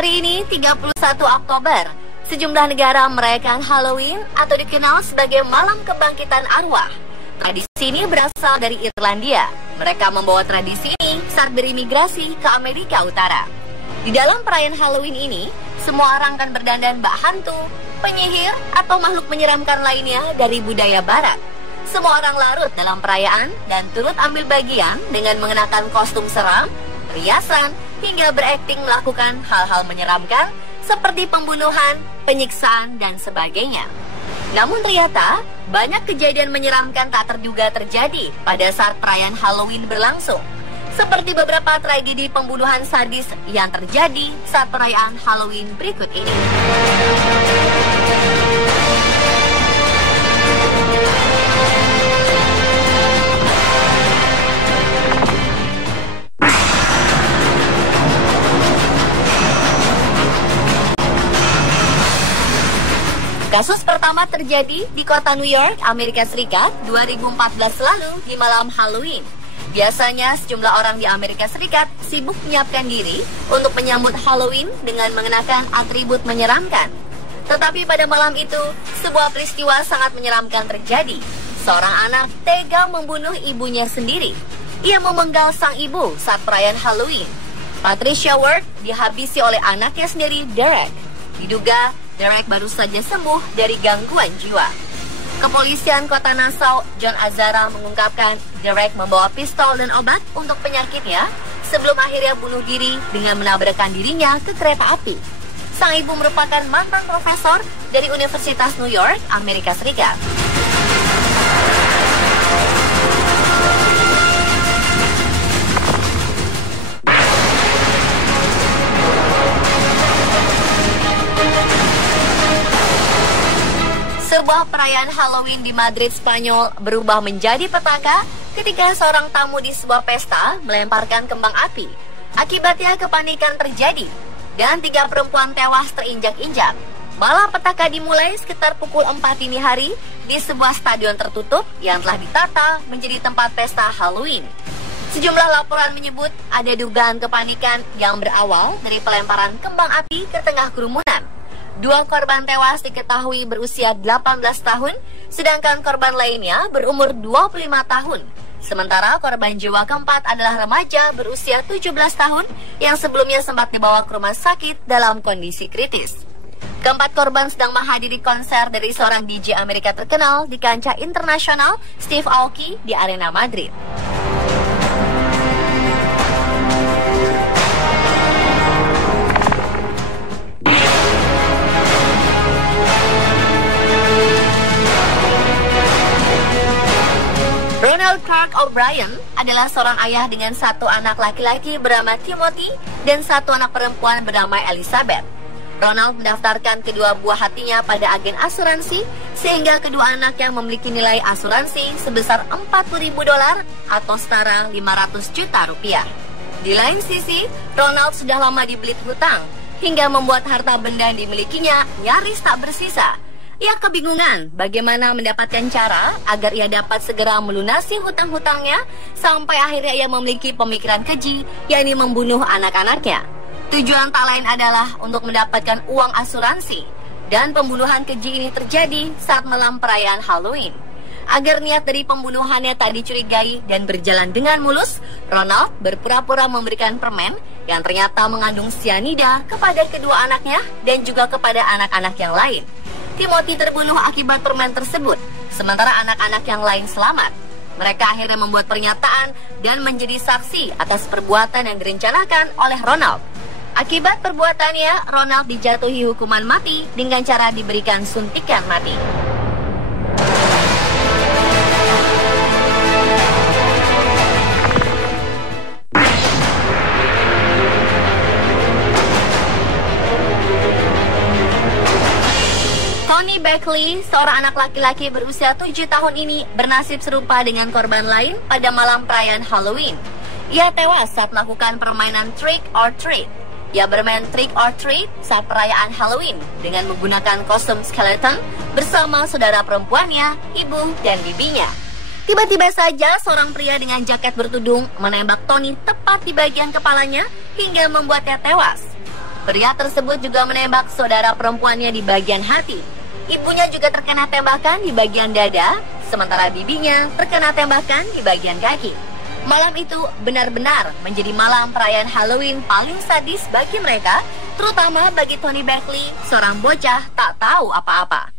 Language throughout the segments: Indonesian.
Hari ini 31 Oktober, sejumlah negara merayakan Halloween atau dikenal sebagai Malam Kebangkitan Arwah. Tradisi ini berasal dari Irlandia. Mereka membawa tradisi ini saat berimigrasi ke Amerika Utara. Di dalam perayaan Halloween ini, semua orang akan berdandan bak hantu, penyihir, atau makhluk menyeramkan lainnya dari budaya barat. Semua orang larut dalam perayaan dan turut ambil bagian dengan mengenakan kostum seram, perhiasan, hingga berakting melakukan hal-hal menyeramkan seperti pembunuhan, penyiksaan, dan sebagainya. Namun ternyata, banyak kejadian menyeramkan tak terduga terjadi pada saat perayaan Halloween berlangsung. Seperti beberapa tragedi pembunuhan sadis yang terjadi saat perayaan Halloween berikut ini. Kasus pertama terjadi di kota New York, Amerika Serikat, 2014 lalu di malam Halloween. Biasanya sejumlah orang di Amerika Serikat sibuk menyiapkan diri untuk menyambut Halloween dengan mengenakan atribut menyeramkan. Tetapi pada malam itu, sebuah peristiwa sangat menyeramkan terjadi. Seorang anak tega membunuh ibunya sendiri. Ia memenggal sang ibu saat perayaan Halloween. Patricia Ward dihabisi oleh anaknya sendiri, Derek. Diduga Derek baru saja sembuh dari gangguan jiwa. Kepolisian kota Nassau, John Azzara, mengungkapkan Derek membawa pistol dan obat untuk penyakitnya sebelum akhirnya bunuh diri dengan menabrakkan dirinya ke kereta api. Sang ibu merupakan mantan profesor dari Universitas New York, Amerika Serikat. Sebuah perayaan Halloween di Madrid, Spanyol berubah menjadi petaka ketika seorang tamu di sebuah pesta melemparkan kembang api. Akibatnya kepanikan terjadi dan 3 perempuan tewas terinjak-injak. Malapetaka dimulai sekitar pukul 4 dini hari di sebuah stadion tertutup yang telah ditata menjadi tempat pesta Halloween. Sejumlah laporan menyebut ada dugaan kepanikan yang berawal dari pelemparan kembang api ke tengah kerumunan. 2 korban tewas diketahui berusia 18 tahun, sedangkan korban lainnya berumur 25 tahun. Sementara korban jiwa keempat adalah remaja berusia 17 tahun yang sebelumnya sempat dibawa ke rumah sakit dalam kondisi kritis. Keempat korban sedang menghadiri konser dari seorang DJ Amerika terkenal di kancah internasional, Steve Aoki, di Arena Madrid. Ronald Clark O'Brien adalah seorang ayah dengan 1 anak laki-laki bernama Timothy dan 1 anak perempuan bernama Elizabeth. Ronald mendaftarkan kedua buah hatinya pada agen asuransi sehingga kedua anaknya memiliki nilai asuransi sebesar $40.000 atau setara 500 juta rupiah. Di lain sisi, Ronald sudah lama dibelit hutang hingga membuat harta benda yang dimilikinya nyaris tak bersisa. Ia kebingungan bagaimana mendapatkan cara agar ia dapat segera melunasi hutang-hutangnya sampai akhirnya ia memiliki pemikiran keji, yakni membunuh anak-anaknya. Tujuan tak lain adalah untuk mendapatkan uang asuransi, dan pembunuhan keji ini terjadi saat malam perayaan Halloween. Agar niat dari pembunuhannya tak dicurigai dan berjalan dengan mulus, Ronald berpura-pura memberikan permen yang ternyata mengandung sianida kepada kedua anaknya dan juga kepada anak-anak yang lain. Timothy terbunuh akibat permen tersebut, sementara anak-anak yang lain selamat. Mereka akhirnya membuat pernyataan dan menjadi saksi atas perbuatan yang direncanakan oleh Ronald. Akibat perbuatannya, Ronald dijatuhi hukuman mati dengan cara diberikan suntikan mati. Tony Beckley, seorang anak laki-laki berusia 7 tahun ini bernasib serupa dengan korban lain pada malam perayaan Halloween. Ia tewas saat melakukan permainan trick or treat. Ia bermain trick or treat saat perayaan Halloween dengan menggunakan kostum skeleton bersama saudara perempuannya, ibu, dan bibinya. Tiba-tiba saja seorang pria dengan jaket bertudung menembak Tony tepat di bagian kepalanya hingga membuatnya tewas. Pria tersebut juga menembak saudara perempuannya di bagian hati. Ibunya juga terkena tembakan di bagian dada, sementara bibinya terkena tembakan di bagian kaki. Malam itu benar-benar menjadi malam perayaan Halloween paling sadis bagi mereka, terutama bagi Tony Beckley, seorang bocah tak tahu apa-apa.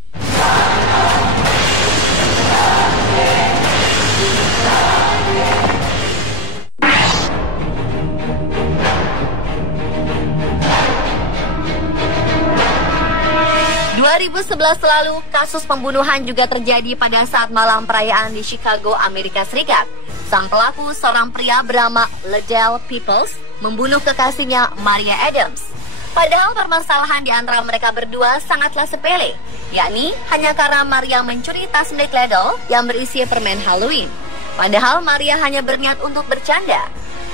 ...2011 lalu, kasus pembunuhan juga terjadi pada saat malam perayaan di Chicago, Amerika Serikat. Sang pelaku, seorang pria bernama Ledell Peoples, membunuh kekasihnya Maria Adams. Padahal permasalahan di antara mereka berdua sangatlah sepele, yakni hanya karena Maria mencuri tas milik Ledell yang berisi permen Halloween. Padahal Maria hanya berniat untuk bercanda.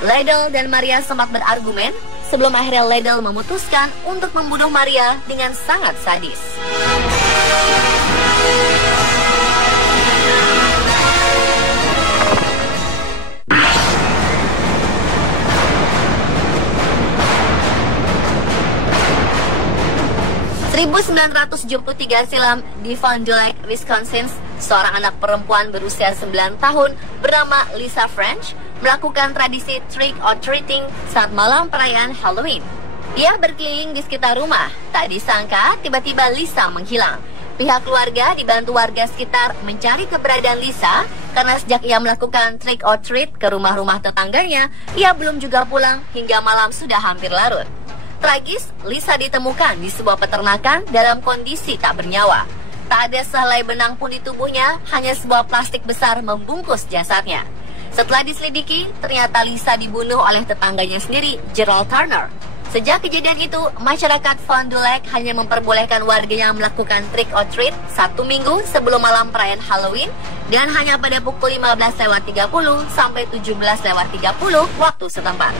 Ledell dan Maria sempat berargumen, sebelum akhirnya Ledell memutuskan untuk membunuh Maria dengan sangat sadis. ...1973 silam di Fond du Lac, Wisconsin, seorang anak perempuan berusia 9 tahun bernama Lisa French melakukan tradisi trick or treating saat malam perayaan Halloween. Dia berkeliling di sekitar rumah. Tak disangka tiba-tiba Lisa menghilang. Pihak keluarga dibantu warga sekitar mencari keberadaan Lisa karena sejak ia melakukan trick or treat ke rumah-rumah tetangganya, ia belum juga pulang hingga malam sudah hampir larut. Tragis, Lisa ditemukan di sebuah peternakan dalam kondisi tak bernyawa. Tak ada sehelai benang pun di tubuhnya, hanya sebuah plastik besar membungkus jasadnya. Setelah diselidiki, ternyata Lisa dibunuh oleh tetangganya sendiri, Gerald Turner. Sejak kejadian itu, masyarakat Fond du Lac hanya memperbolehkan warganya melakukan trick or treat 1 minggu sebelum malam perayaan Halloween dan hanya pada pukul 15.30 sampai 17.30 waktu setempat.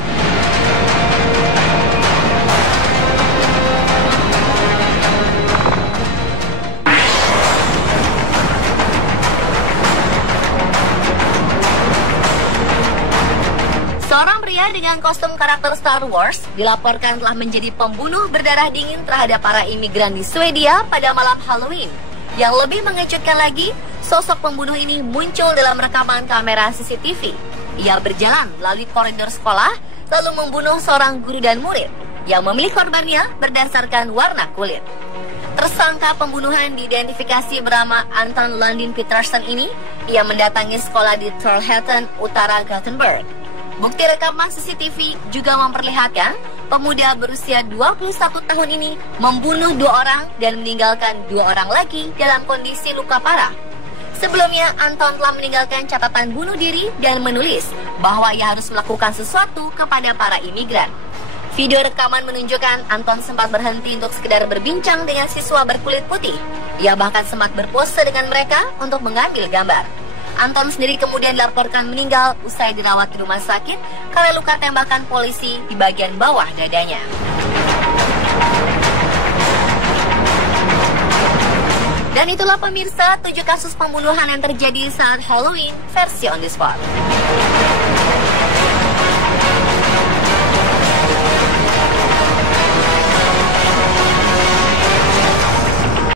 Seorang pria dengan kostum karakter Star Wars dilaporkan telah menjadi pembunuh berdarah dingin terhadap para imigran di Swedia pada malam Halloween. Yang lebih mengejutkan lagi, sosok pembunuh ini muncul dalam rekaman kamera CCTV. Ia berjalan melalui koridor sekolah, lalu membunuh seorang guru dan murid yang memilih korbannya berdasarkan warna kulit. Tersangka pembunuhan diidentifikasi bernama Anton Lundin Peterson ini. Ia mendatangi sekolah di Trollhättan, Utara Gothenburg. Bukti rekaman CCTV juga memperlihatkan pemuda berusia 21 tahun ini membunuh 2 orang dan meninggalkan 2 orang lagi dalam kondisi luka parah. Sebelumnya, Anton telah meninggalkan catatan bunuh diri dan menulis bahwa ia harus melakukan sesuatu kepada para imigran. Video rekaman menunjukkan Anton sempat berhenti untuk sekedar berbincang dengan siswa berkulit putih. Ia bahkan sempat berpose dengan mereka untuk mengambil gambar. Anton sendiri kemudian dilaporkan meninggal usai dirawat di rumah sakit karena luka tembakan polisi di bagian bawah dadanya. Dan itulah pemirsa 7 kasus pembunuhan yang terjadi saat Halloween versi On The Spot.